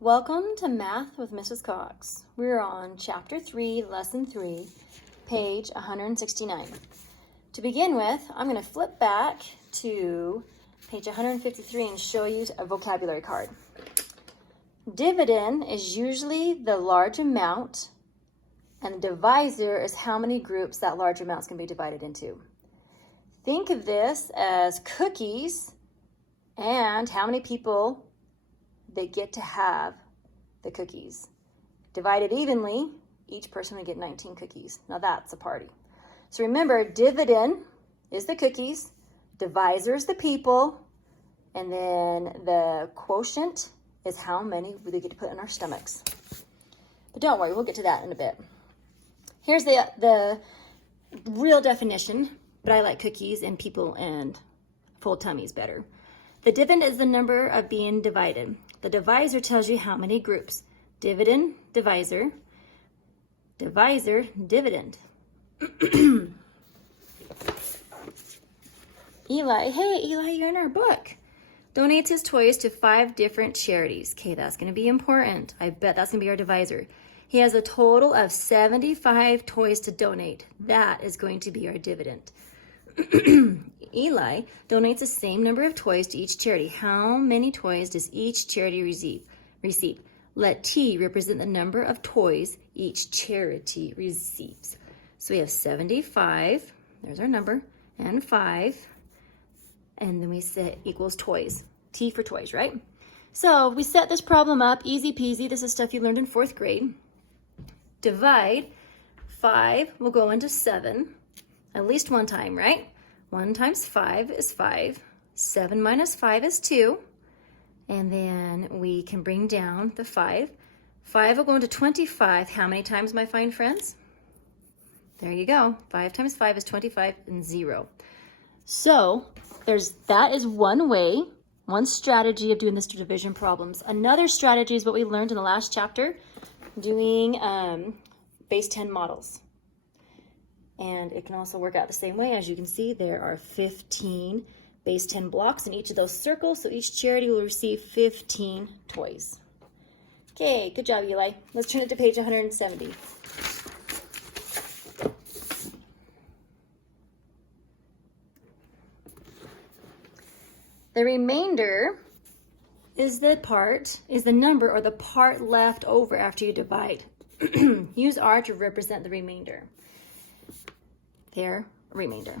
Welcome to Math with Mrs. Cox. We're on Chapter 3, Lesson 3, page 169. To begin with, I'm going to flip back to page 153 and show you a vocabulary card. Dividend is usually the large amount, and the divisor is how many groups that large amount is going to be divided into. Think of this as cookies and how many people they get to have the cookies. Divided evenly, each person would get 19 cookies. Now that's a party. So remember, dividend is the cookies, divisor is the people, and then the quotient is how many we get to put in our stomachs. But don't worry, we'll get to that in a bit. Here's the real definition, but I like cookies and people and full tummies better. The dividend is the number of being divided. The divisor tells you how many groups. Dividend, divisor, divisor, dividend. Eli, hey, Eli, you're in our book. Donates his toys to 5 different charities. Okay, that's going to be important. I bet that's going to be our divisor. He has a total of 75 toys to donate. That is going to be our dividend. Eli donates the same number of toys to each charity. How many toys does each charity receive? Let T represent the number of toys each charity receives. So we have 75, there's our number, and 5, and then we set equals toys. T for toys, right? So we set this problem up, easy peasy. This is stuff you learned in 4th grade. Divide, 5 will go into 7, at least one time, right? 1 times 5 is 5. 7 minus 5 is 2. And then we can bring down the 5. 5 will go into 25. How many times, my fine friends? There you go. 5 times 5 is 25 and 0. So that is one way, one strategy of doing this division problems. Another strategy is what we learned in the last chapter, doing base 10 models. And it can also work out the same way. As you can see, there are 15 base 10 blocks in each of those circles, so each charity will receive 15 toys. Okay, good job, Eli. Let's turn it to page 170. The remainder is the number or the part left over after you divide. Use R to represent the remainder. Their remainder.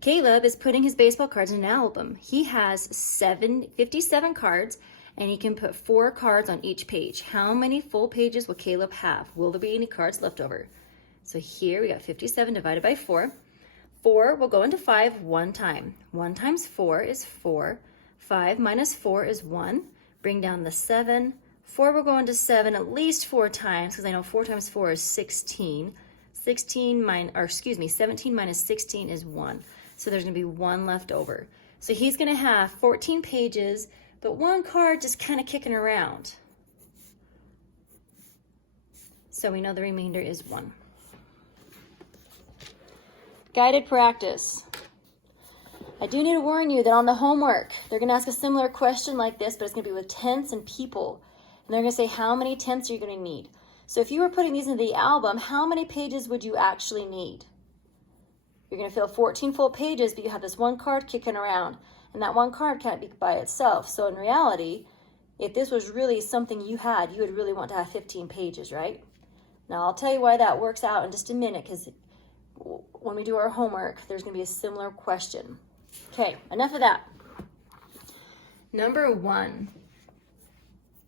Caleb is putting his baseball cards in an album. He has 57 cards, and he can put 4 cards on each page. How many full pages will Caleb have? Will there be any cards left over? So here we got 57 divided by 4. 4 will go into 5 one time. 1 times 4 is 4. 5 minus 4 is 1. Bring down the 7. 4 will go into 7 at least 4 times, because I know 4 times 4 is 16. 17 minus 16 is 1. So there's going to be 1 left over. So he's going to have 14 pages, but 1 card just kind of kicking around. So we know the remainder is 1. Guided practice. I do need to warn you that on the homework, they're going to ask a similar question like this, but it's going to be with tenths and people. And they're going to say, how many tenths are you going to need? So if you were putting these into the album, how many pages would you actually need? You're going to fill 14 full pages, but you have this 1 card kicking around. And that 1 card can't be by itself. So in reality, if this was really something you had, you would really want to have 15 pages, right? Now I'll tell you why that works out in just a minute, because when we do our homework, there's going to be a similar question. Okay, enough of that. Number 1.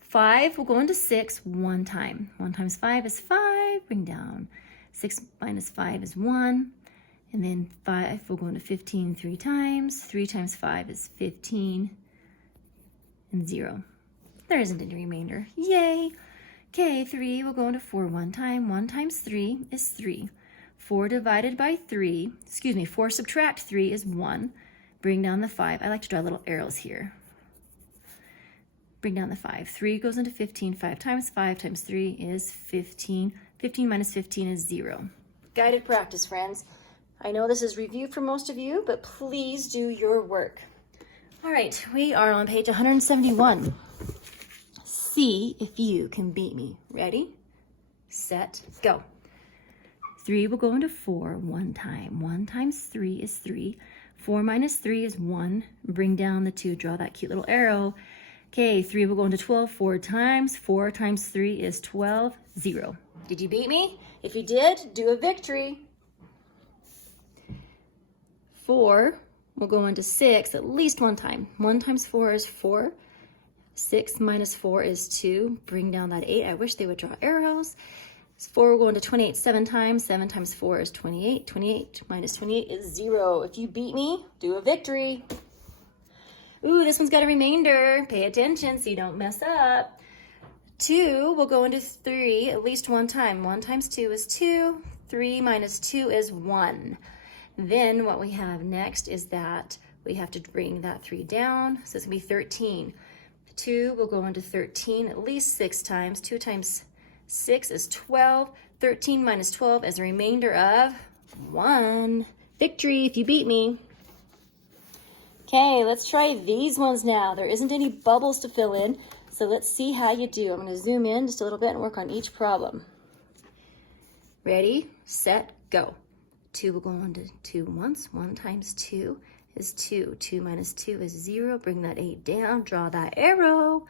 5 will go into 6 one time. 1 times 5 is 5. Bring down. 6 minus 5 is 1. And then 5 will go into 15 3 times. 3 times 5 is 15. And 0. There isn't any remainder. Yay! Okay, 3 will go into 4 one time. 1 times 3 is 3. 4 divided by 3, 4 subtract 3 is 1. Bring down the 5. I like to draw little arrows here. Bring down the 5. 3 goes into 15. 5 times 3 is 15. 15 minus 15 is 0. Guided practice, friends. I know this is review for most of you, but please do your work. All right, we are on page 171. See if you can beat me. Ready, set, go. 3 will go into 4 one time. 1 times 3 is 3. 4 minus 3 is 1. Bring down the 2. Draw that cute little arrow. Okay, 3 will go into 12 4 times. 4 times 3 is 12. 0. Did you beat me? If you did, do a victory. 4 will go into 6 at least one time. 1 times 4 is 4. 6 minus 4 is 2. Bring down that 8. I wish they would draw arrows. 4 will go into 28 7 times. 7 times 4 is 28. 28 minus 28 is 0. If you beat me, do a victory. Ooh, this one's got a remainder. Pay attention so you don't mess up. 2 will go into 3 at least one time. 1 times 2 is 2. 3 minus 2 is 1. Then what we have next is that we have to bring that 3 down. So it's going to be 13. 2 will go into 13 at least 6 times. 2 times 6 is 12. 13 minus 12 is a remainder of 1. Victory if you beat me. Okay, let's try these ones now. There isn't any bubbles to fill in, so let's see how you do. I'm going to zoom in just a little bit and work on each problem. Ready, set, go. 2 will go into 2 once. 1 times 2 is 2. 2 minus 2 is 0. Bring that 8 down. Draw that arrow.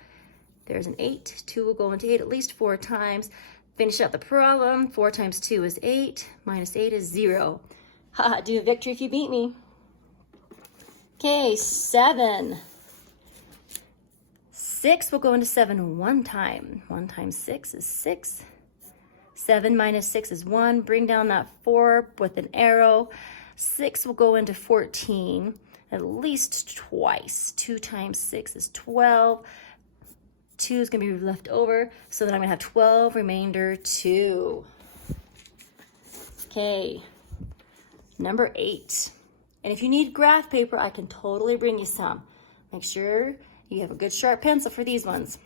There's an 8. 2 will go into 8 at least 4 times. Finish out the problem. 4 times 2 is 8. Minus 8 is 0. Haha, do a victory if you beat me. Okay, 7. 6 will go into 7 one time. 1 times 6 is 6. 7 minus 6 is 1. Bring down that 4 with an arrow. 6 will go into 14 at least twice. 2 times 6 is 12. 2 is going to be left over, so then I'm going to have 12 remainder 2. Okay, number 8. And if you need graph paper, I can totally bring you some. Make sure you have a good sharp pencil for these ones.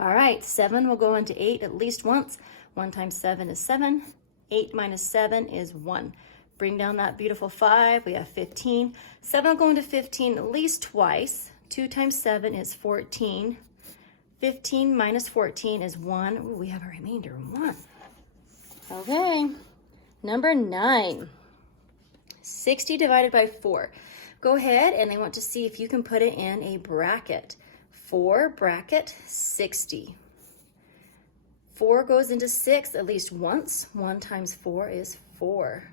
All right, 7 will go into 8 at least once. 1 times 7 is 7. 8 minus 7 is 1. Bring down that beautiful 5. We have 15. 7 will go into 15 at least twice. 2 times 7 is 14. 15 minus 14 is 1. Ooh, we have a remainder 1. Okay, number 9. 60 divided by 4. Go ahead and I want to see if you can put it in a bracket. 4 bracket 60. 4 goes into 6 at least once. 1 times 4 is 4.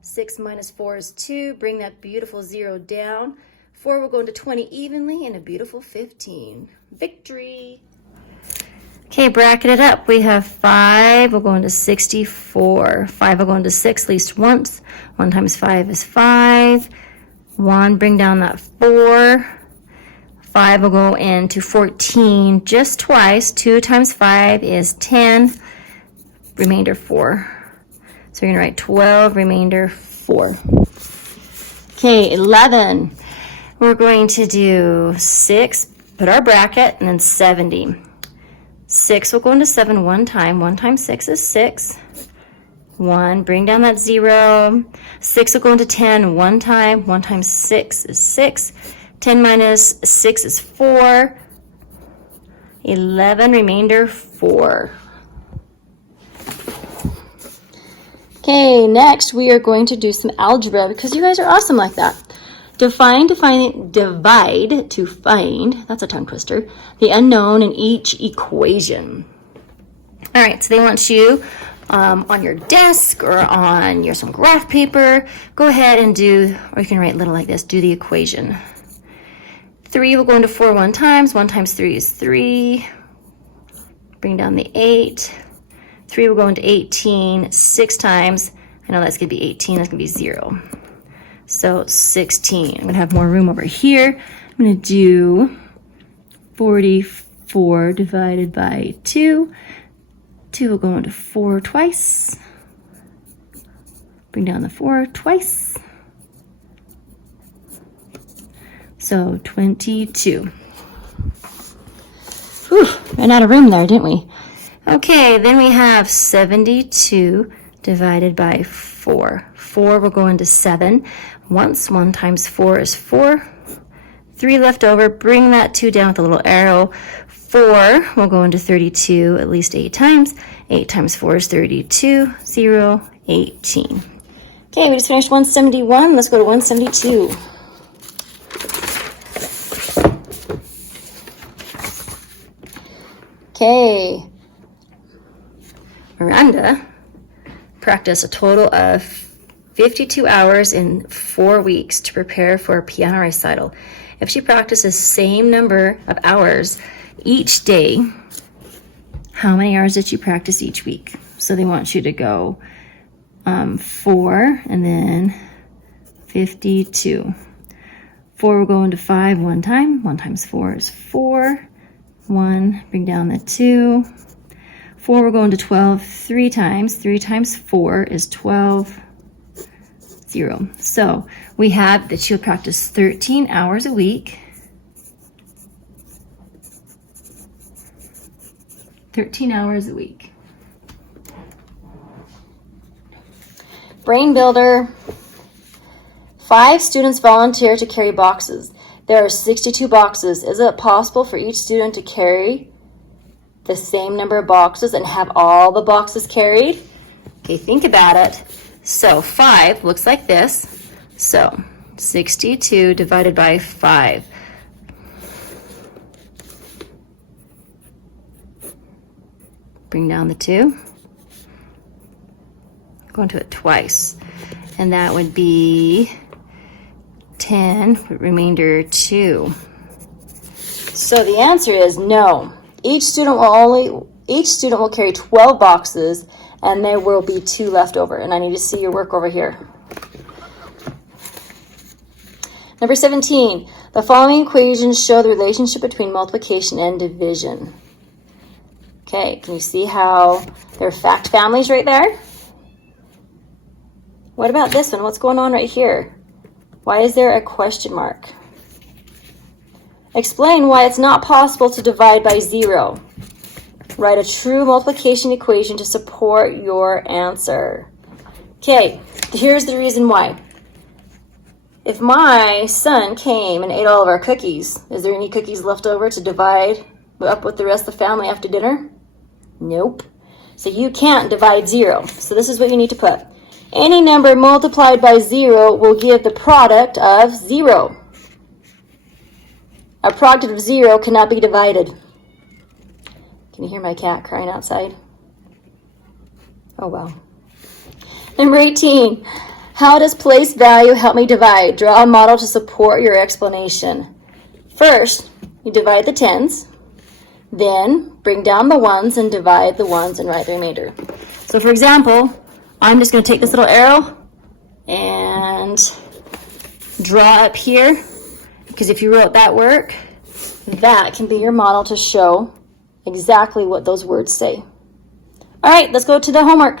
6 minus 4 is 2. Bring that beautiful 0 down. 4 will go into 20 evenly and a beautiful 15. Victory! Okay, bracket it up. We have 5 will go into 64. 5 will go into 6 at least once. 1 times 5 is 5. 1, bring down that 4. 5 will go into 14 just twice. 2 times 5 is 10. Remainder 4. So you're going to write 12, remainder 4. Okay, 11. We're going to do 6, put our bracket, and then 70. 6 will go into 7 one time. 1 times 6 is 6. 1, bring down that 0. 6 will go into 10 one time. 1 times 6 is 6. 10 minus 6 is 4. 11, remainder 4. Okay, next we are going to do some algebra because you guys are awesome like that. Divide to find, that's a tongue twister, the unknown in each equation. All right, so they want you on your desk or on some graph paper, go ahead and do, or you can write little like this, do the equation. 3 will go into 4 one times. 1 times 3 is 3. Bring down the 8. 3 will go into 18 6 times. I know that's going to be 18. That's going to be 0. So 16. I'm going to have more room over here. I'm going to do 44 divided by 2. 2 will go into 4 twice. Bring down the 4 twice. So 22. Whew, ran out of room there, didn't we? Okay, then we have 72 divided by 4. 4 will go into 7 once. 1 times 4 is 4. 3 left over. Bring that 2 down with a little arrow. 4 will go into 32 at least 8 times. 8 times 4 is 32. 0, 18. Okay, we just finished 171. Let's go to 172. Okay, Miranda practiced a total of 52 hours in 4 weeks to prepare for a piano recital. If she practices the same number of hours each day, how many hours did she practice each week? So they want you to go 4 and then 52. 4 will go into 5 one time. 1 times 4 is 4. 1, bring down the 2. 4 will go into 12 3 times. 3 times 4 is 12. 0. So we have that she'll practice 13 hours a week. 13 hours a week. Brain builder. 5 students volunteer to carry boxes. There are 62 boxes. Is it possible for each student to carry the same number of boxes and have all the boxes carried? Okay, think about it. So 5 looks like this. So 62 divided by 5. Bring down the 2. Go into it twice. And that would be 10, remainder 2. So the answer is no. Each student will carry 12 boxes, and there will be 2 left over. And I need to see your work over here. Number 17. The following equations show the relationship between multiplication and division. Okay, can you see how there are fact families right there? What about this one? What's going on right here? Why is there a question mark? Explain why it's not possible to divide by 0. Write a true multiplication equation to support your answer. Okay, here's the reason why. If my son came and ate all of our cookies, is there any cookies left over to divide up with the rest of the family after dinner? Nope. So you can't divide 0. So this is what you need to put. Any number multiplied by 0 will give the product of 0. A product of 0 cannot be divided. Can you hear my cat crying outside? Oh, wow. Number 18. How does place value help me divide? Draw a model to support your explanation. First, you divide the tens. Then, bring down the ones and divide the ones and write the remainder. So, for example, I'm just going to take this little arrow and draw up here, because if you wrote that work, that can be your model to show exactly what those words say. All right, let's go to the homework.